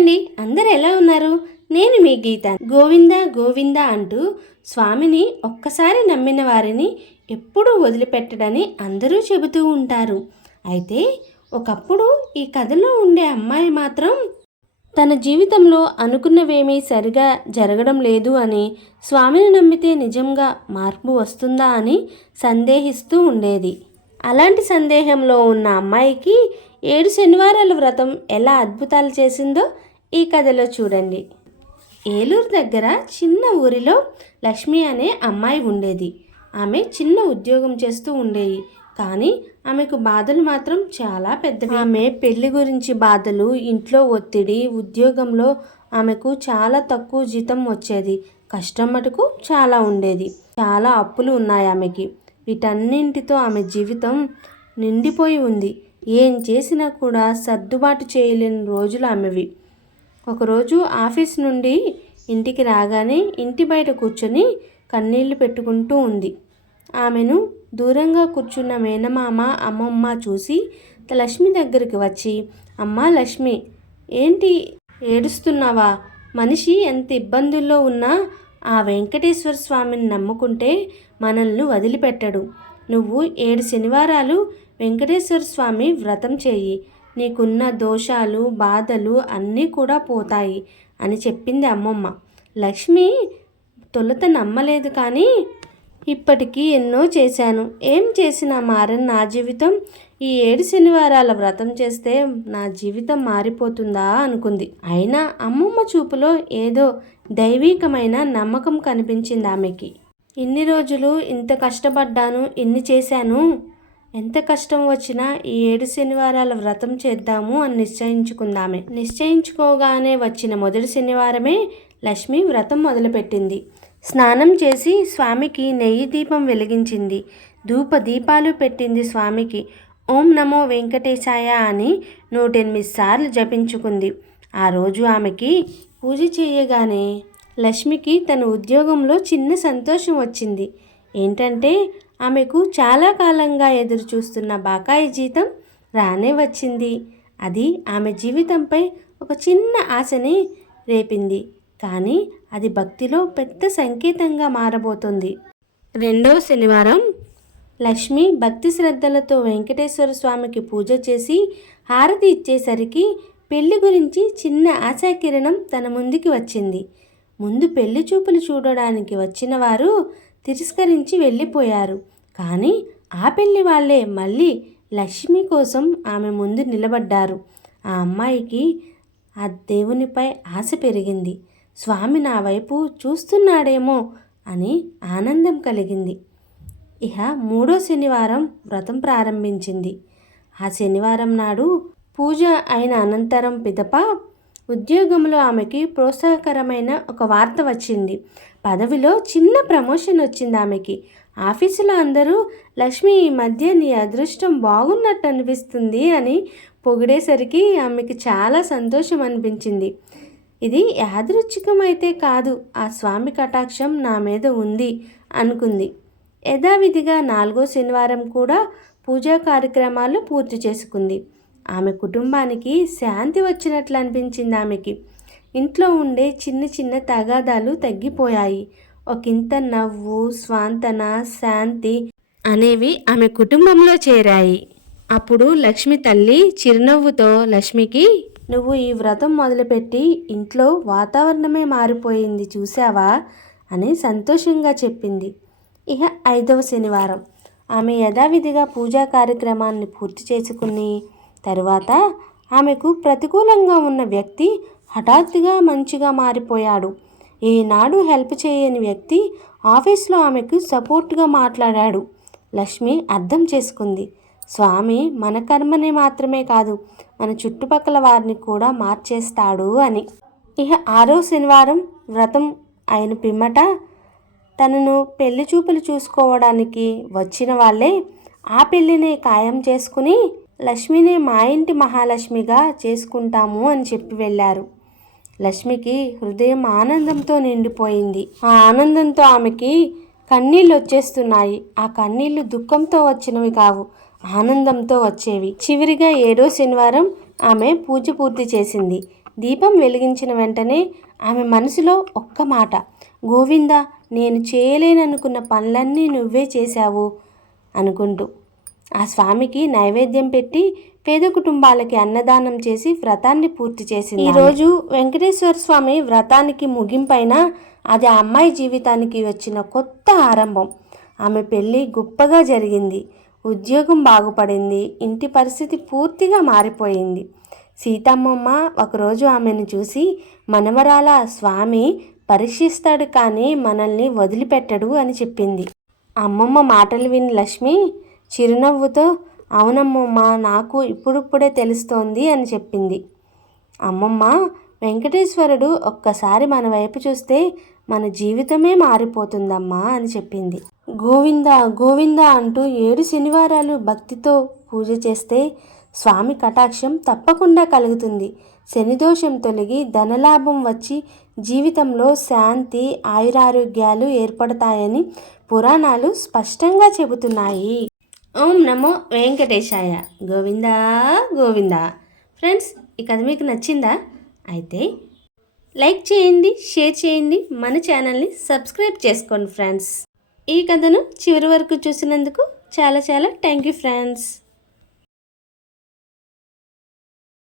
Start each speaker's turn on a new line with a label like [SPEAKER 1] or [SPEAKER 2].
[SPEAKER 1] అండి అందరు ఎలా ఉన్నారు? నేను మీ గీత. గోవింద గోవింద అంటూ స్వామిని ఒక్కసారి నమ్మిన వారిని ఎప్పుడూ వదిలిపెట్టడని అందరూ చెబుతూ ఉంటారు. అయితే ఒకప్పుడు ఈ కథలో ఉండే అమ్మాయి మాత్రం తన జీవితంలో అనుకున్నవేమీ సరిగా జరగడం లేదు అని స్వామిని నమ్మితే నిజంగా మార్పు వస్తుందా అని సందేహిస్తూ ఉండేది. అలాంటి సందేహంలో ఉన్న అమ్మాయికి ఏడు శనివారాల వ్రతం ఎలా అద్భుతాలు చేసిందో ఈ కథలో చూడండి. ఏలూరు దగ్గర చిన్న ఊరిలో లక్ష్మి అనే అమ్మాయి ఉండేది. ఆమె చిన్న ఉద్యోగం చేస్తూ ఉండేది కానీ ఆమెకు బాధలు మాత్రం చాలా పెద్దవి. ఆమె పెళ్ళి గురించి బాధలు ఇంట్లో ఒత్తిడి ఉద్యోగంలో ఆమెకు చాలా తక్కువ జీతం వచ్చేది. కష్టం మటుకు చాలా ఉండేది. చాలా అప్పులు ఉన్నాయి ఆమెకి. వీటన్నింటితో ఆమె జీవితం నిండిపోయి ఉంది. ఏం చేసినా కూడా సర్దుబాటు చేయలేని రోజులు ఆమెవి. ఒకరోజు ఆఫీస్ నుండి ఇంటికి రాగానే ఇంటి బయట కూర్చొని కన్నీళ్ళు పెట్టుకుంటూ ఉంది. ఆమెను దూరంగా కూర్చున్న మేనమామ అమ్మమ్మ చూసి లక్ష్మి దగ్గరికి వచ్చి అమ్మ లక్ష్మి ఏంటి ఏడుస్తున్నావా? మనిషి ఎంత ఇబ్బందుల్లో ఉన్నా ఆ వెంకటేశ్వర స్వామిని నమ్ముకుంటే మనల్ని వదిలిపెట్టడు. నువ్వు ఏడు శనివారాలు వెంకటేశ్వర స్వామి వ్రతం చేయి. నీకున్న దోషాలు బాధలు అన్నీ కూడా పోతాయి అని చెప్పింది అమ్మమ్మ. లక్ష్మి తొలుత నమ్మలేదు కానీ ఇప్పటికీ ఎన్నో చేశాను. ఏం చేసినా మారని నా జీవితం? ఈ ఏడు శనివారాల వ్రతం చేస్తే నా జీవితం మారిపోతుందా? అనుకుంది. అయినా అమ్మమ్మ చూపులో ఏదో దైవీకమైన నమ్మకం కనిపించింది ఆమెకి. ఇన్ని రోజులు ఇంత కష్టపడ్డాను ఇన్ని చేశాను ఎంత కష్టం వచ్చినా ఈ ఏడు శనివారాల వ్రతం చేద్దాము అని నిశ్చయించుకుందామే. నిశ్చయించుకోగానే వచ్చిన మొదటి శనివారమే లక్ష్మి వ్రతం మొదలుపెట్టింది. స్నానం చేసి స్వామికి నెయ్యి దీపం వెలిగించింది. ధూప దీపాలు పెట్టింది స్వామికి. ఓం నమో వెంకటేశాయ అని నూటెనిమిది సార్లు జపించుకుంది. ఆ రోజు ఆమెకి పూజ చేయగానే లక్ష్మికి తన ఉద్యోగంలో చిన్న సంతోషం వచ్చింది. ఏంటంటే ఆమెకు చాలా కాలంగా ఎదురు చూస్తున్న బాకాయి జీతం రానే వచ్చింది. అది ఆమె జీవితంపై ఒక చిన్న ఆశని రేపింది. కానీ అది భక్తిలో పెద్ద సంకేతంగా మారబోతుంది. రెండో శనివారం లక్ష్మి భక్తి శ్రద్ధలతో వెంకటేశ్వర స్వామికి పూజ చేసి హారతి ఇచ్చేసరికి పెళ్ళి గురించి చిన్న ఆశాకిరణం తన ముందుకి వచ్చింది. ముందు పెళ్ళి చూపులు చూడడానికి వచ్చిన వారు తిరస్కరించి వెళ్ళిపోయారు. కానీ ఆ పెళ్ళి వాళ్ళే మళ్ళీ లక్ష్మి కోసం ఆమె ముందు నిలబడ్డారు. ఆ అమ్మాయికి ఆ దేవునిపై ఆశ పెరిగింది. స్వామి నా వైపు చూస్తున్నాడేమో అని ఆనందం కలిగింది. ఇహ మూడో శనివారం వ్రతం ప్రారంభించింది. ఆ శనివారం నాడు పూజ అయిన అనంతరం పిదప ఉద్యోగంలో ఆమెకి ప్రోత్సాహకరమైన ఒక వార్త వచ్చింది. పదవిలో చిన్న ప్రమోషన్ వచ్చింది ఆమెకి. ఆఫీసులో అందరూ లక్ష్మి ఈ మధ్య నీ అదృష్టం బాగున్నట్టు అనిపిస్తుంది అని పొగిడేసరికి ఆమెకి చాలా సంతోషం అనిపించింది. ఇది యాదృచ్ఛికమైతే కాదు ఆ స్వామి కటాక్షం నా మీద ఉంది అనుకుంది. యథావిధిగా నాలుగో శనివారం కూడా పూజా కార్యక్రమాలు పూర్తి చేసుకుంది. ఆమె కుటుంబానికి శాంతి వచ్చినట్లు అనిపించింది ఆమెకి. ఇంట్లో ఉండే చిన్న చిన్న తగాదాలు తగ్గిపోయాయి. ఒకంత నవ్వు స్వాంతన శాంతి అనేవి ఆమె కుటుంబంలో చేరాయి. అప్పుడు లక్ష్మి తల్లి చిరునవ్వుతో లక్ష్మికి నువ్వు ఈ వ్రతం మొదలుపెట్టి ఇంట్లో వాతావరణమే మారిపోయింది చూసావా అని సంతోషంగా చెప్పింది. ఇక ఐదవ శనివారం. ఆమె యథావిధిగా పూజా కార్యక్రమాన్ని పూర్తి చేసుకుని తరువాత ఆమెకు ప్రతికూలంగా ఉన్న వ్యక్తి హఠాత్తుగా మంచిగా మారిపోయాడు. ఈనాడు హెల్ప్ చేయని వ్యక్తి ఆఫీస్లో ఆమెకు సపోర్ట్గా మాట్లాడాడు. లక్ష్మి అర్థం చేసుకుంది. స్వామి మన కర్మని మాత్రమే కాదు మన చుట్టుపక్కల వారిని కూడా మార్చేస్తాడు అని. ఇక ఆరో శనివారం వ్రతం అయిన పిమ్మట తనను పెళ్ళి చూపులు చూసుకోవడానికి వచ్చిన వాళ్ళే ఆ పెళ్ళిని ఖాయం చేసుకుని లక్ష్మిని మా ఇంటి మహాలక్ష్మిగా చేసుకుంటాము అని చెప్పి వెళ్ళారు. లక్ష్మికి హృదయం ఆనందంతో నిండిపోయింది. ఆ ఆనందంతో ఆమెకి కన్నీళ్ళు వచ్చేస్తున్నాయి. ఆ కన్నీళ్ళు దుఃఖంతో వచ్చినవి కావు ఆనందంతో వచ్చేవి. చివరిగా ఏడో శనివారం ఆమె పూజ పూర్తి చేసింది. దీపం వెలిగించిన వెంటనే ఆమె మనసులో ఒక్క మాట గోవింద నేను చేయలేననుకున్న పనులన్నీ నువ్వే చేశావు అనుకుంటూ ఆ స్వామికి నైవేద్యం పెట్టి పేద కుటుంబాలకి అన్నదానం చేసి వ్రతాన్ని పూర్తి చేసింది ఈరోజు వెంకటేశ్వర స్వామి వ్రతానికి ముగింపైన అది ఆ అమ్మాయి జీవితానికి వచ్చిన కొత్త ఆరంభం. ఆమె పెళ్ళి గొప్పగా జరిగింది. ఉద్యోగం బాగుపడింది. ఇంటి పరిస్థితి పూర్తిగా మారిపోయింది. సీతమ్మమ్మ ఒకరోజు ఆమెను చూసి మనవరాల స్వామి పరీక్షిస్తాడు కానీ మనల్ని వదిలిపెట్టడు అని చెప్పింది. అమ్మమ్మ మాటలు విని లక్ష్మి చిరునవ్వుతో అవునమ్మమ్మ నాకు ఇప్పుడిప్పుడే తెలుస్తోంది అని చెప్పింది. అమ్మమ్మ వెంకటేశ్వరుడు ఒక్కసారి మన వైపు చూస్తే మన జీవితమే మారిపోతుందమ్మా అని చెప్పింది. గోవింద గోవింద అంటూ ఏడు శనివారాలు భక్తితో పూజ చేస్తే స్వామి కటాక్షం తప్పకుండా కలుగుతుంది. శనిదోషం తొలగి ధనలాభం వచ్చి జీవితంలో శాంతి ఆయురారోగ్యాలు ఏర్పడతాయని పురాణాలు స్పష్టంగా చెబుతున్నాయి. ఓం నమో వెంకటేశాయ. గోవిందా గోవిందా. ఫ్రెండ్స్ ఈ కథ మీకు నచ్చిందా? అయితే లైక్ చేయండి షేర్ చేయండి మన ఛానల్ని సబ్స్క్రైబ్ చేసుకోండి ఫ్రెండ్స్. ఈ కథను చివరి వరకు చూసినందుకు చాలా చాలా థ్యాంక్ యూ ఫ్రెండ్స్.